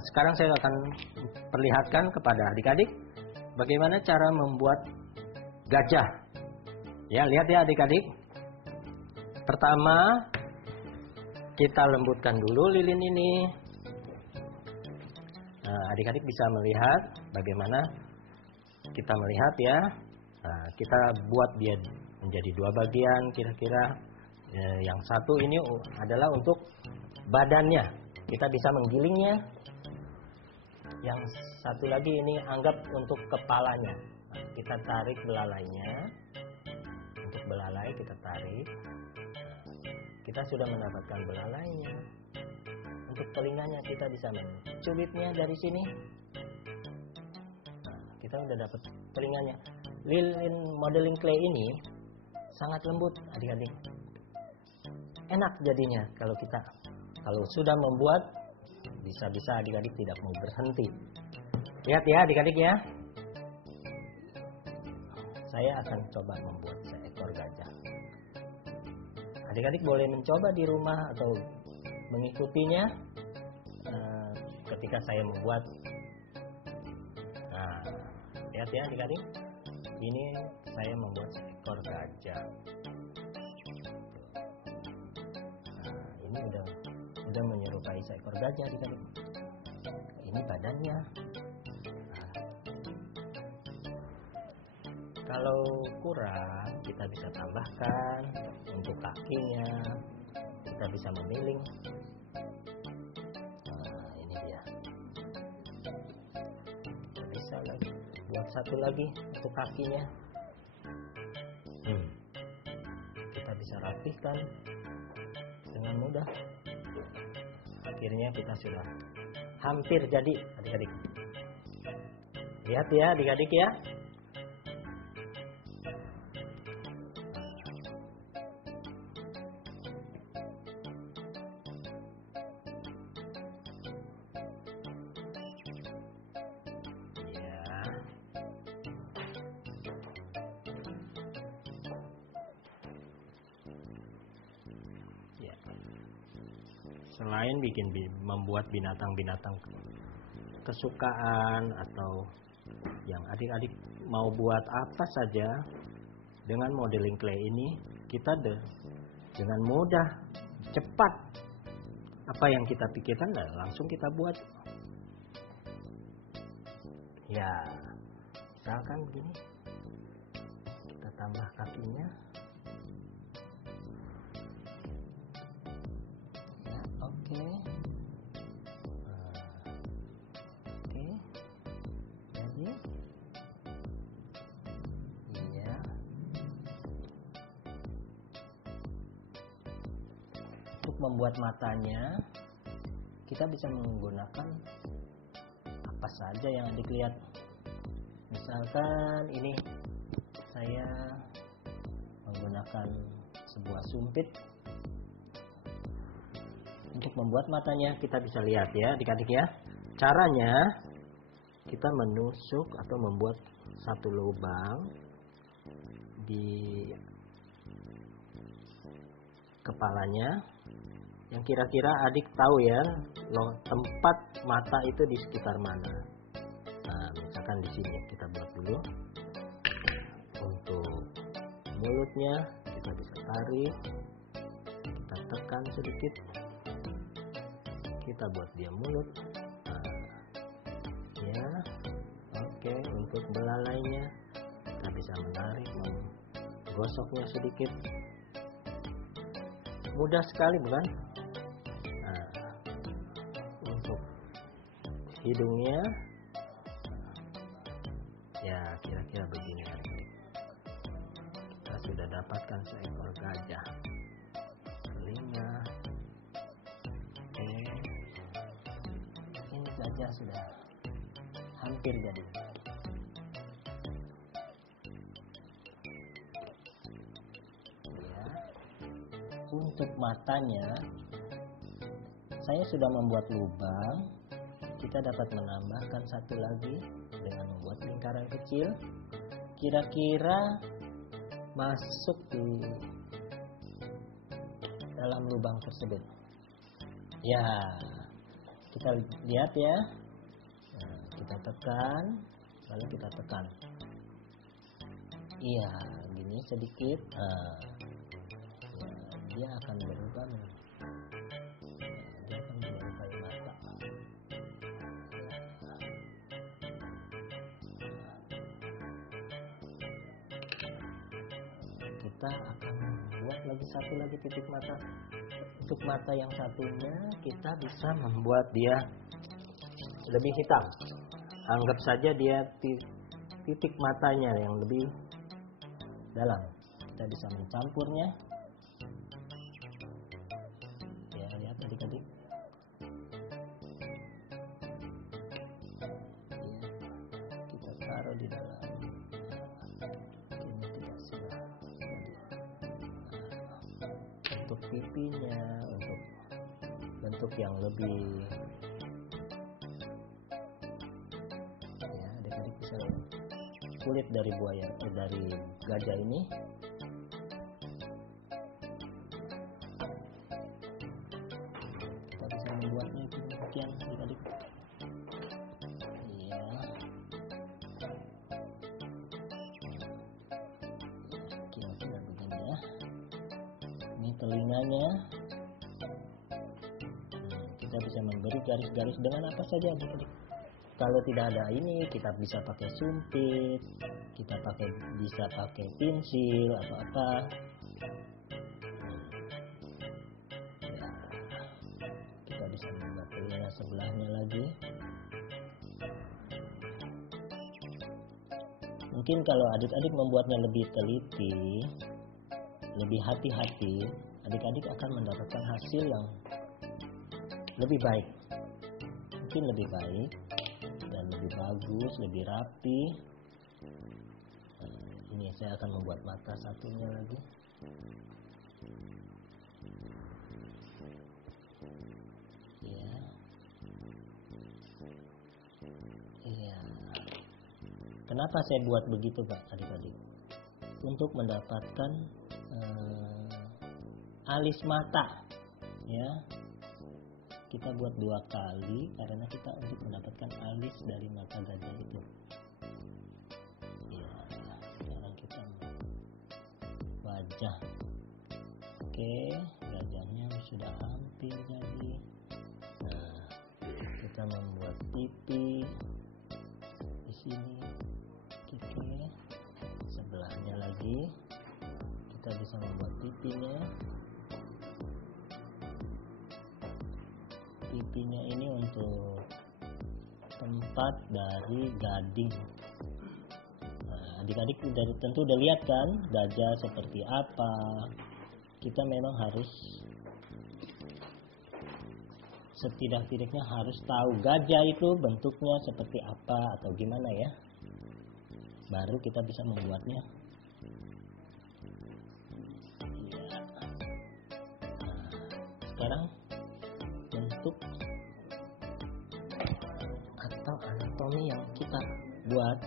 Sekarang saya akan perlihatkan kepada adik-adik bagaimana cara membuat gajah. Ya, lihat ya adik-adik. Pertama, kita lembutkan dulu lilin ini. Nah, adik-adik bisa melihat bagaimana kita melihat ya. Nah, kita buat dia menjadi dua bagian kira-kira. Yang satu ini adalah untuk badannya. Kita bisa menggilingnya. Yang satu lagi ini anggap untuk kepalanya. Nah, kita tarik belalainya. Untuk belalai kita tarik. Kita sudah mendapatkan belalainya. Untuk telinganya kita bisa mencubitnya dari sini. Nah, kita sudah dapat telinganya. Lilin modeling clay ini sangat lembut adik-adik. Enak jadinya kalau sudah membuat, bisa-bisa adik-adik tidak mau berhenti. Lihat ya adik-adik ya. Saya akan coba membuat seekor gajah. Adik-adik boleh mencoba di rumah atau mengikutinya ketika saya membuat. Nah, lihat ya adik-adik. Ini saya membuat seekor gajah. Nah, ini udah menyerupai seekor gajah adik-adik. Ini badannya. Nah, kalau kurang kita bisa tambahkan untuk kakinya. Kita bisa memiling. Nah, ini dia. Kita bisa lagi buat satu lagi untuk kakinya. Kita bisa rapihkan dengan mudah. Akhirnya kita sudah hampir jadi adik-adik. Lihat ya adik-adik ya. Selain membuat binatang-binatang kesukaan atau yang adik-adik mau buat apa saja dengan modeling clay ini, kita dengan mudah, cepat, apa yang kita pikirkan langsung kita buat. Ya, misalkan begini, kita tambah kakinya. Oke, jadi iya. Untuk membuat matanya, kita bisa menggunakan apa saja yang adik lihat. Misalkan ini saya menggunakan sebuah sumpit. Untuk membuat matanya kita bisa lihat ya adik-adik ya. Caranya kita menusuk atau membuat satu lubang di kepalanya. Yang kira-kira adik tahu ya tempat mata itu di sekitar mana. Nah, misalkan di sini kita buat dulu. Untuk mulutnya kita bisa tarik. Kita tekan sedikit. Kita buat dia mulut. Nah, ya, oke. Untuk belalainya kita bisa menarik, menggosoknya sedikit. Mudah sekali bukan? Nah, untuk hidungnya, ya kira-kira begini. Kita sudah dapatkan seekor gajah. Telinga. Gajah sudah hampir jadi. Ya. Untuk matanya, saya sudah membuat lubang. Kita dapat menambahkan satu lagi dengan membuat lingkaran kecil. Kira-kira masuk di dalam lubang tersebut. Ya. Kita lihat ya. Nah, kita tekan, lalu kita tekan. Iya, gini sedikit. Nah, ya, dia akan berubah. Dia akan menyerupai mata. Kita akan buat lagi satu lagi titik mata. Untuk mata yang satunya kita bisa membuat dia lebih hitam. Anggap saja dia titik matanya yang lebih dalam. Kita bisa mencampurnya. Ya, lihat adik-adik. Kita taruh di dalam. Ini kita sudah. Untuk pipinya, untuk bentuk yang lebih, ya, adik-adik bisa kulit dari buaya, dari gajah ini. Kita bisa membuatnya demikian, adik-adik. Iya. Kira-kira begini ya. Ini telinganya. Kita bisa memberi garis-garis dengan apa saja, adik-adik. Kalau tidak ada ini, kita bisa pakai sumpit, bisa pakai pensil atau apa. Ya, kita bisa membuat telinga sebelahnya lagi. Mungkin kalau adik-adik membuatnya lebih teliti, lebih hati-hati, adik-adik akan mendapatkan hasil yang lebih baik. Mungkin lebih baik dan lebih bagus, lebih rapi. Ini saya akan membuat mata satunya lagi. Ya. Iya. Kenapa saya buat begitu, Pak, adik-adik? Untuk mendapatkan alis mata, ya. Kita buat 2 kali karena kita untuk mendapatkan alis dari mata gajah itu. Ya, sekarang kita wajah. Oke, gajahnya sudah hampir jadi. Nah, kita membuat pipi di sini. Oke, sebelahnya lagi kita bisa membuat pipinya. Pipinya ini untuk tempat dari gading. Nah, adik-adik tentu udah lihat kan gajah seperti apa. Kita memang harus setidak-tidaknya harus tahu gajah itu bentuknya seperti apa atau gimana ya. Baru kita bisa membuatnya. Ya. Nah, sekarang bentuk atau anatomi yang kita buat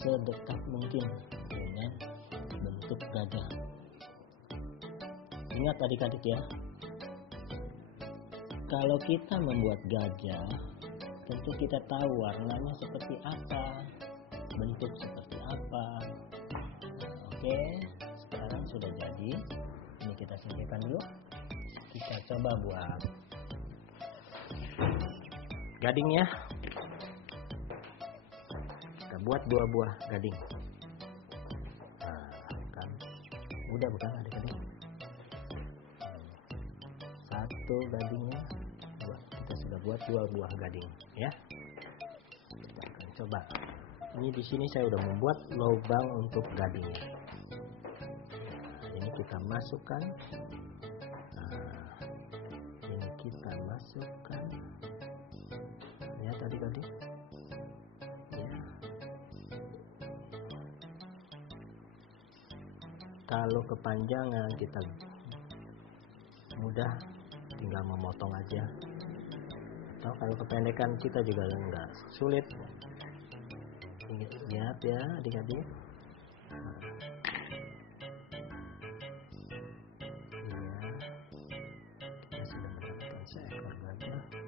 sedekat mungkin dengan bentuk gajah. Ingat adik-adik ya, kalau kita membuat gajah, tentu kita tahu warnanya seperti apa, bentuk seperti apa. Oke, sekarang sudah jadi. Ini kita singkirkan dulu. Kita coba buat gadingnya. Kita buat 2 buah gading. Nah, kan udah bukan adik-adik? 1 gadingnya, kita sudah buat 2 buah gading, ya. Kita akan coba. Ini di sini saya udah membuat lubang untuk gadingnya. Nah, ini kita masukkan. Kita masukkan, ya adik-adik, ya. Kalau kepanjangan kita mudah, tinggal memotong aja. Atau kalau kependekan kita juga enggak sulit. Lihat ya adik-adik. Seekor gajah.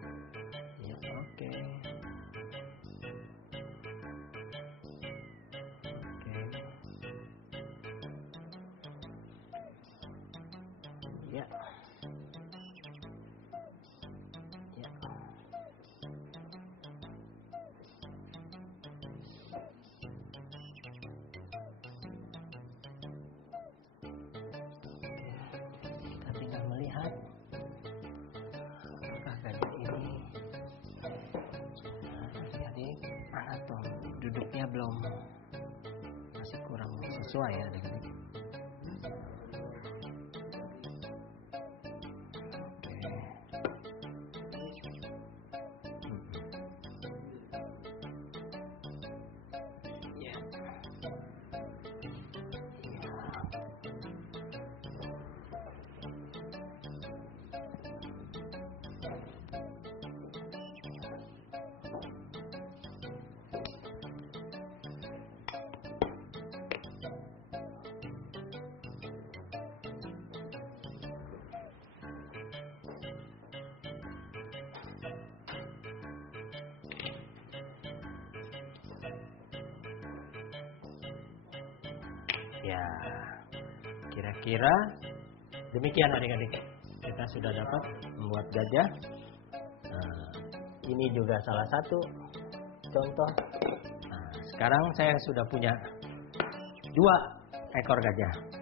Ya. Ya. Kita tinggal melihat apakah gajah ini jadi atau duduknya belum, masih kurang sesuai ya dengan ini. Ya, kira-kira demikian adik-adik. Kita sudah dapat membuat gajah. Nah, ini juga salah satu contoh. Nah, sekarang saya sudah punya 2 ekor gajah.